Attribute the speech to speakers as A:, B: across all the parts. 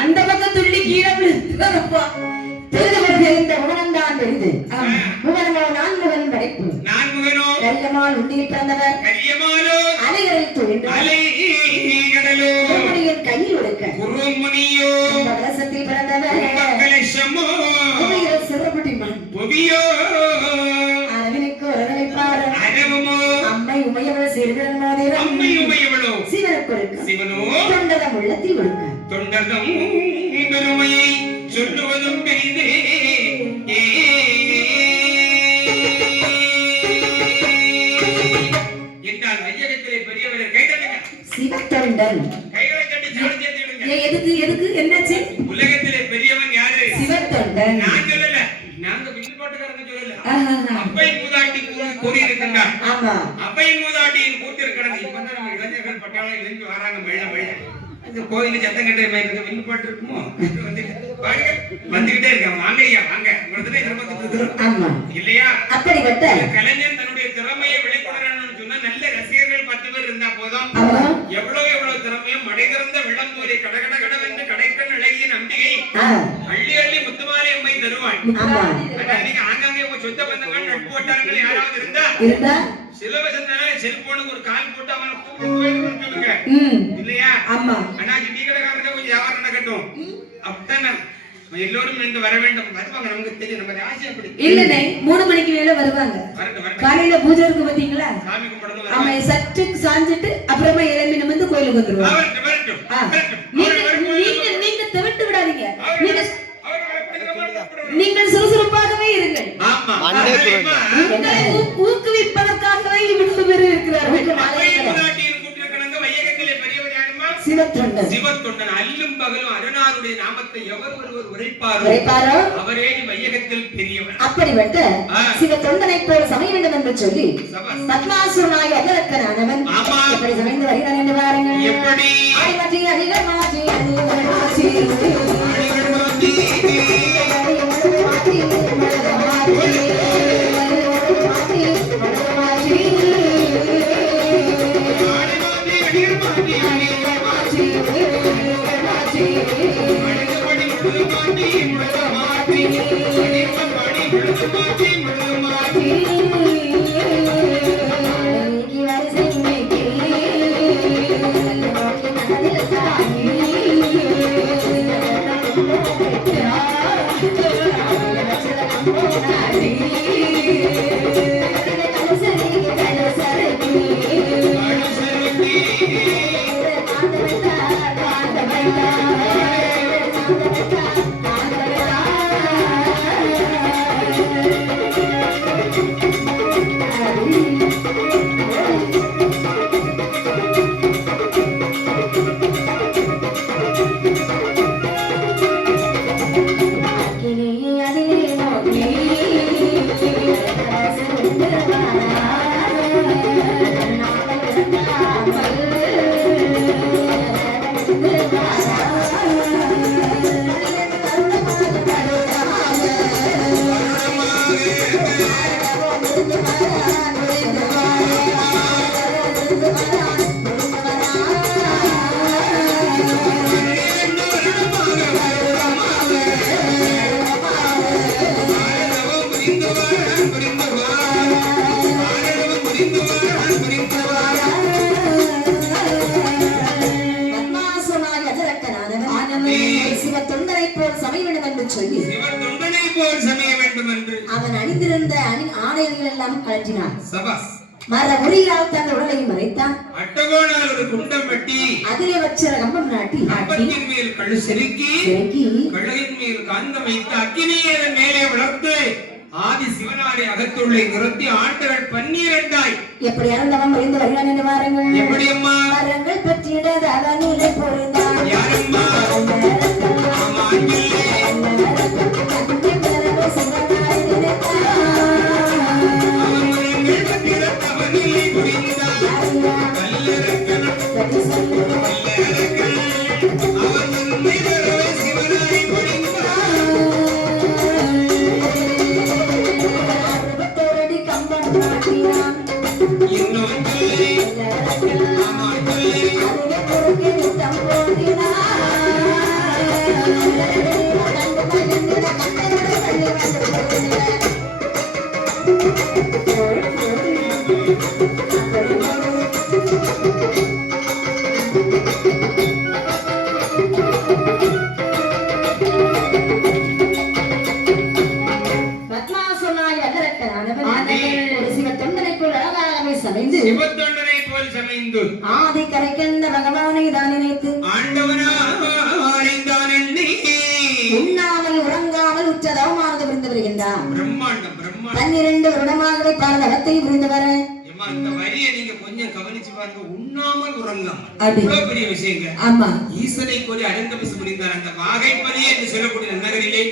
A: அந்த பக்கம் துள்ளி கீழே தான் படைப்பு. நல்லமால் உண்டியில் பிறந்தவர்.
B: கரியமாலோ
A: அலைகளில் துயின்று
B: அலைகடலோ
A: குருமுனியின் கையில் ஒடுக்க.
B: குருமுனியோ
A: கலசத்தில் பிறந்தவர். சிறப்புட்டி மண்
B: புவியோ? தொண்டர்தம் பெருமையை சொல்லுவதும் பெரிதே. என்றால் ஐயகத்திலே பெரியவரை கைதட்டுங்க
A: சிவத்தொண்டன்
B: கைகளை ஏத்தி விடுங்க.
A: ஏ, எதுக்கு எதுக்கு என்னாச்சு?
B: உலகத்திலே பெரியவன் யாரு?
A: சிவத்தொண்டன்
B: நான் சொல்லல. நாங்க வில்லு போட்டுக்காரங்க சொல்லல.
A: ஆஹா.
B: அப்பை மூதாட்டி கூறி- கூறியிருக்கின்றார்
A: ஆமா.
B: அப்பை மூதாட்டியின் கூத்திருக்கிறது இப்பதான் நம்ம இளைஞர்கள் பட்டாளம் இளைஞி வராங்க மெல்ல மெல்ல இந்த கோயில சத்தம் கட்ட மாதிரி வில்லு பாட்டு இருக்குமோ? வாங்க வந்துகிட்டே இருக்காங்க. வாங்க ஐயா வாங்க. உங்களுக்கு
A: ஆமா.
B: இல்லையா?
A: அப்படிப்பட்ட
B: ஒரு கலைஞன் தன்னுடைய திறமையை வெளிக்கொணரணும்னு சொன்னா நல்ல ரசிகர்கள் பத்து பேர் இருந்தா போதும். எவ்வளவு எவ்வளவு திறமையும் மடை திறந்த விளம்பூரை கடகட கடவென்று கடைக்கண் அழகிய நம்பிகை
A: ஆ,
B: அள்ளி அள்ளி முத்துமாலை அம்மை தருவாள். நீங்க ஆங்காங்கே உங்க சொந்த பந்தங்கள் நட்பு வட்டாரங்கள் யாராவது இருந்தா? சிலவசந்தானே செல்போனுக்கு ஒரு கால் போட்டு அவனை கூப்பிட்டு போயிட்டு சொல்லுங்க.
A: ம்.
B: இல்லையா?
A: ஆமா.
B: அண்ணாச்சி டீ கடைக்காரங்க கொஞ்சம் வியாபாரம் நடக்கட்டும் அப்படித்தானே? எல்லோரும் இன்று வர வேண்டும். வருவாங்க. நமக்கு தெரியும். நம்ம ராசி அப்படி
A: இல்லனே மூணு மணிக்கு மேல வருவாங்க. காலையில பூஜை இருக்கு பாத்தீங்களா
B: சாமி கும்பிடணும்
A: ஆமா. சற்று சாஞ்சிட்டு அப்புறமா இளம்பி நம்ம வந்து கோயிலுக்கு வந்துருவாங்க. நீங்க நீங்க தவிர்த்து விடாதீங்க. நீங்க
B: அவர்
C: மண்டே
A: ஊக்குவிப்பதற்காகவே இவ்வளவு பேர் இருக்கிறார்கள்
B: அப்பைய மூதாட்டியின் கூட்டிருக்கணுங்க வையகத்திலே பெரியவர் யாருமா?
A: சிவத்தொண்டன்.
B: சிவத்தொண்டன். அல்லும் பகலும் அருணாருடைய நாமத்தை எவர் ஒருவர் உரைப்பாரோ?
A: உரைப்பாரோ?
B: அவரே வையகத்தில் பெரியவர்.
A: அப்படிப்பட்ட
B: ஆ.
A: சிவ தொண்டனை போல் சமய வேண்டும் என்று சொல்லி. பத்மாசுரனாய் அகலக்கனானவன்
B: ஆமா.
A: எப்படி சமைந்து வருகிறான் என்று பாருங்கள்.
B: எப்படி?
A: ஆடிமாற்றி, அதிகமாற்றி, சொல்லி
B: சிவன் தொண்டனை போல் சமைய வேண்டும் என்று
A: அவன் அணிந்திருந்த அணி ஆடைகள் எல்லாம் கழற்றினான்
B: சபாஸ்.
A: மர உரியால் தன் உடலையும் மறைத்தான்.
B: அட்டகோணால் ஒரு குண்டம் வெட்டி
A: அதிலே வச்சிர கம்பம் நாட்டி நாட்டி
B: கம்பத்தின் மேல் கழு செருக்கி
A: இறக்கி
B: கழுகின் மேல் காந்தம் வைத்து அக்கினியை அதன் மேலே வளர்த்து ஆதி சிவனாரை அகத்துள்ளே நிறுத்தி ஆண்டுகள் பன்னிரண்டாய்.
A: எப்படி அறந்தவன் அறிந்து வருகிறான் என்று வாருங்கள்.
B: எப்படி அம்மா
A: மரங்கள் பற்றியிடாத அவனிலே பொருந்தான்
B: யாரம்மா? தம்போதினா
A: பன்னிரண்டு வருடமாகவே பாரதகத்தை புரிந்து வர
B: இந்த வரியை நீங்க கொஞ்சம் கவனிச்சு பாருங்க. உண்ணாமல் உறங்காமல் பெரிய விஷயங்க.
A: ஆமா.
B: ஈசனை கோரி அருந்தபிசு புரிந்தார் அந்த வாகைப்பதி என்று சொல்லக்கூடிய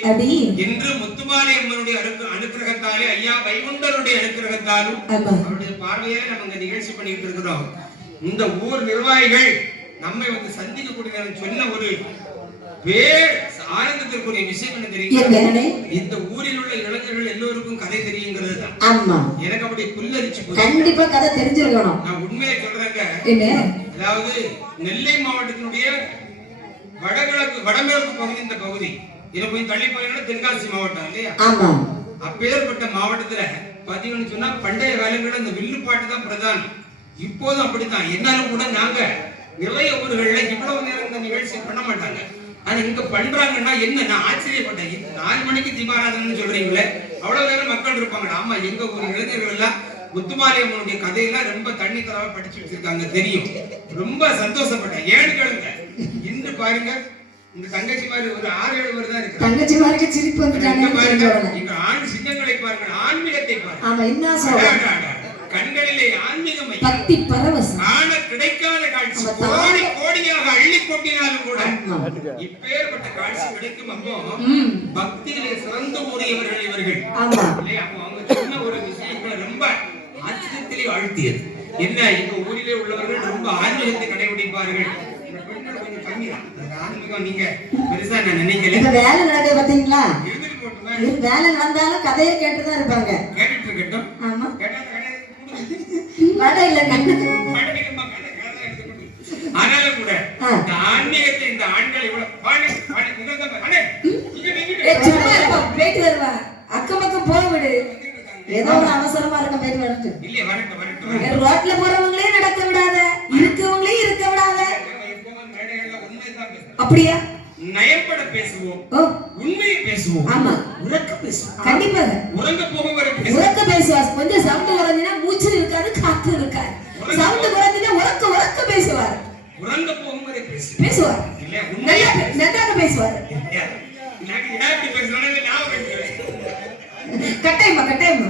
A: அப்படி
B: இன்று முத்துமாலை அம்மனுடைய அனுக்கு- அனுக்கிரகத்தாலே ஐயா வைகுண்டருடைய அனுக்கிரகத்தாலும் அவருடைய பார்வையில நம்ம இந்த நிகழ்ச்சி பண்ணிட்டு இருக்கிறோம். இந்த ஊர் நிர்வாகிகள் நம்மை வந்து சந்திக்கக்கூடிய சொன்ன ஒரு பேர் ஆனந்தத்திற்குரிய விஷயம் என்ன தெரியுமா? இந்த ஊரில் உள்ள இளைஞர்கள் எல்லோருக்கும் கதை தெரியுங்கிறது தான்
A: ஆமா.
B: எனக்கு அப்படி புல்லரிச்சு
A: கண்டிப்பா கதை தெரிஞ்சிருக்கணும்.
B: நான் உண்மையை சொல்றேங்க. அதாவது நெல்லை மாவட்டத்தினுடைய வடகிழக்கு வடமேற்கு பகுதி இந்த பகுதி. இதை போய் தள்ளி போனீங்கன்னா தென்காசி மாவட்டம் இல்லையா?
A: ஆமா.
B: அப்பேற்பட்ட மாவட்டத்துல பாத்தீங்கன்னு சொன்னா பண்டைய காலங்களில் இந்த வில்லுப்பாட்டு தான் பிரதானம். இப்போதும் அப்படித்தான். என்னாலும் கூட நாங்க நிறைய ஊர்கள்ல இவ்வளவு நேரம் இந்த நிகழ்ச்சி பண்ண மாட்டாங்க. ஆனா இங்க பண்றாங்கன்னா என்ன? நான் ஆச்சரியப்பட்டேன். நாலு மணிக்கு தீபாராதனை சொல்றீங்களே? அவ்வளவு நேரம் மக்கள் இருப்பாங்க ஆமா எங்க ஊர் இளைஞர்கள் எல்லாம் முத்துமாரி அம்மனுடைய கதையெல்லாம் ரொம்ப தண்ணி தரவா படிச்சு வச்சிருக்காங்க. தெரியும். ரொம்ப சந்தோஷப்பட்டேன். ஏன்னு கேளுங்க. இன்று பாருங்க. இந்த தங்கச்சி மாதிரி ஒரு ஆறு ஏழு பேர் தான் இருக்கு
A: தங்கச்சி மாதிரி சிரிப்பு வந்துட்டாங்க
B: பாருங்க. இங்க ஆண் சிங்கங்களை பாருங்க. ஆன்மீகத்தை பாருங்க.
A: ஆமா என்ன
B: அடா,
A: சொல்ற
B: அடா, அடா. கண்களிலே ஆன்மீகம்.
A: பக்தி பரவசம்.
B: காண கிடைக்காத காட்சி
A: ஆமா, தான்.
B: கோடி கோடியாக அள்ளி கொட்டினாலும் கூட
A: ஆமா.
B: இப்பேற்பட்ட காட்சி கிடைக்கும் அப்போ
A: ம்.
B: பக்தியிலே சிறந்து கூறியவர்கள் இவர்கள்.
A: ஆமா.
B: இல்லையா? அப்போ அவங்க சொன்ன ஒரு விஷயங்களை ரொம்ப ஆச்சரியத்திலே ஆழ்த்தியது. என்ன எங்க ஊரிலே உள்ளவர்கள் ரொம்ப ஆன்மீகத்தை கடைபிடிப்பார்கள். இந்த பெண்கள் கொஞ்சம் கம்மி தான். அந்த ஆன்மீகம் நீங்க பெருசா நான் நினைக்கல.
A: இப்ப வேலை நடக்குது பாத்தீங்களா வேலை நடந்தாலும் கதையை கேட்டுதான் இருப்பாங்க.
B: கேட்டுட்டு இருக்கட்டும்.
A: ஆமா.
B: கேட்டா
A: இல்ல.
B: ஆனாலும் கூட
A: போயிட்டு வருவா. அக்கம் பக்கம் போக விடு. ஏதோ ஒரு அவசரமா இருக்க போயிட்டு வரட்டு. ரோட்ல போறவங்களே நடக்க விடாத. இருக்கவங்களே இருக்க விடாத. அப்படியா?
B: பேசுவோம். உண்மையை பேசுவோம்.
A: ஆமா.
B: உறக்க பேசுவோம்.
A: கண்டிப்பாக
B: உறங்க போகும் வரை பேசுவோம்.
A: உறக்க பேசுவா. கொஞ்சம் சவுண்ட் குறைஞ்சினா மூச்சு இருக்காது காத்து இருக்காது. சவுண்ட் குறைஞ்சினா உறக்க உறக்க பேசுவார்.
B: உறங்க போகும் வரை
A: பேசுவார். நல்லா
B: பேசுறேன்னு. perdemos, perdemos.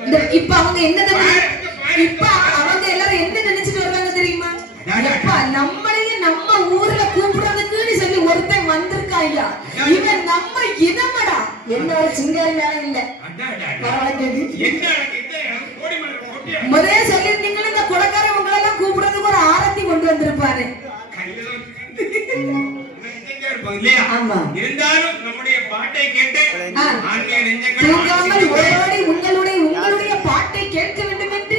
A: இல்ல. இப்ப அவங்க என்ன? இப்ப அவங்க எல்லாரும் என்ன நினைச்சிட்டு வர்றாங்க தெரியுமா? எப்ப நம்மளையும் நம்ம ஊர்ல கூப்பிடுறதுக்குன்னு சொல்லி ஒருத்தன் வந்திருக்கா ஐயா இவன் நம்ம இனமடா. என்ன ஒரு சிங்காரி மேல இல்ல. முதல்ல சொல்லியிருந்தீங்களா இந்த உங்களை எல்லாம் கூப்பிடுறதுக்கு ஒரு ஆரத்தி கொண்டு வந்திருப்பாரு. ஆமா.
B: இருந்தாலும் நம்முடைய
A: தூங்காமல் ஓடி உங்களுடைய உங்களுடைய பாட்டை கேட்க வேண்டும் என்று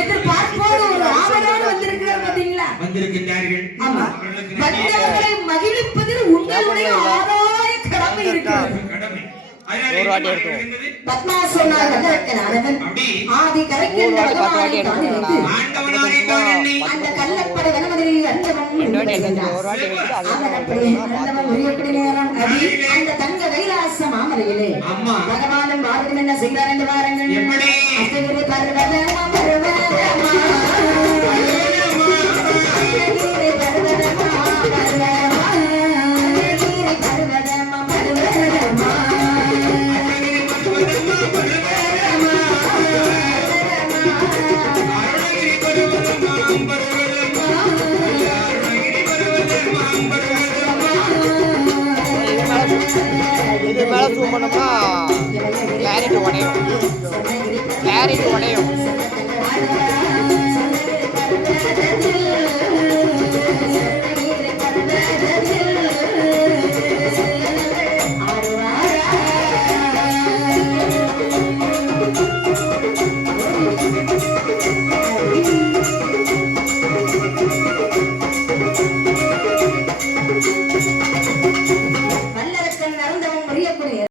A: எதிர்பார்ப்போடு ஒரு ஆவலோடு வந்திருக்கிறார்
B: அவர்களுக்கு நன்றி.
A: வந்தவர்களை உங்களுடைய
B: என்ன நடக்கிறது?
A: பத்மாசனாக வந்திருக்கிறார்கள்
B: அப்படி.
A: ஆதி கரைக்கின்ற பகவானை அந்த கள்ளப்பட கணவனை அந்தவன் அந்த தங்க கைலாச மாமலையிலே.
B: அம்மா.
A: பகவானும் பாரதம் என்ன செய்கிறார் என்று பாருங்கள்.
C: இது மேல ஜூம் பண்ணோம்னா கிளாரிட்டி உடையும். கிளாரிட்டி உடையும்.